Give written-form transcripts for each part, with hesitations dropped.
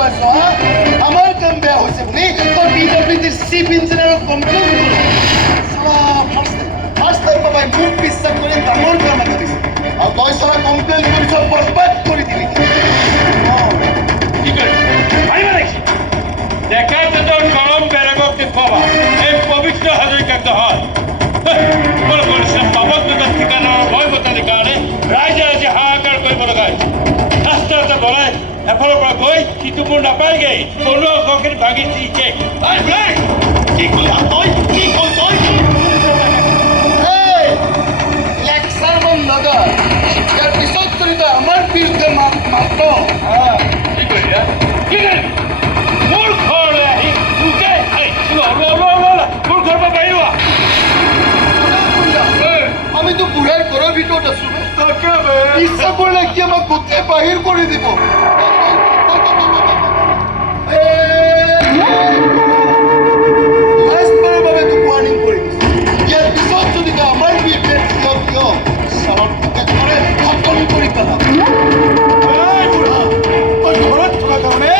দেখুৱাইছ আমাৰ কাম বেয়া হৈছে বুলি তই PWDৰ চিফ ইঞ্জিনিয়াৰক কমপ্লেইন ফাৰ্ষ্ট টাইম বাবাই মোক বিশ্বাস কৰি ডাঙৰ কাম এটা দিছে আৰু তই চালা কমপ্লেইন কৰিছ বৰবাদ কৰি দিলি কি কৰিছ পাৰিবা নেকি দেখা তোৰ গৰম বেলেগক দেখুৱাবা এই পবিত্ৰ হাজৰিকাক নহয় মোৰ পৰিশ্ৰম বাবদ দুজন ঠিকানৰ ভয় বটালি কাৰণে ৰাইজে আজি হাহাকাৰ কৰিব লগা ৰাস্তা এটা বনাই এফালৰ পৰা গৈ সিটো মোৰ নাপায়গৈ কোনো অংশখিনি ভাগি দিছে কি ক'লা তই কি ক'ল তই লেকচাৰ বন্ধ কৰ ইয়াৰ পিছত যদি তই আমাৰ বিৰুদ্ধে মাত কি কৰিলা কি কৰিলি মোৰ ঘৰলৈ আহি তোকে মোৰ ঘৰৰ পৰা বাহিৰ আমিতো বুঢ়াৰ ঘৰৰ ভিতৰত আছো ইচ্ছা কৰিলে কি আমাক গোটেই বাহিৰ কৰি দিব লাষ্টবাৰৰ বাবে তোক ৱাৰ্ণিং কৰি ইয়াৰ পিছত যদি তই আমাৰ বিৰুদ্ধে খতম কৰি পেলাম তই ঘৰত থকা কাৰণে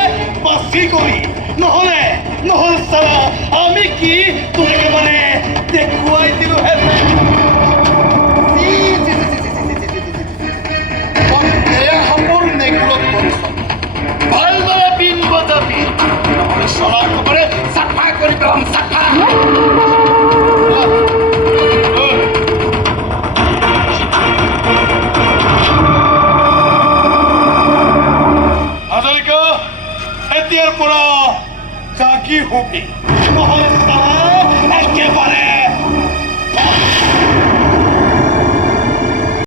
বাছি কৰি নহ'ল চালা আমি কি তোকে মানে দেখুৱাই দিলোহেঁতেন ভালদৰে বিন বজাবি চলাৰ খবৰে চাফা কৰি পেলাম চাফা হাজৰিকা এতিয়াৰ পৰা জাগি হবি নহ'লে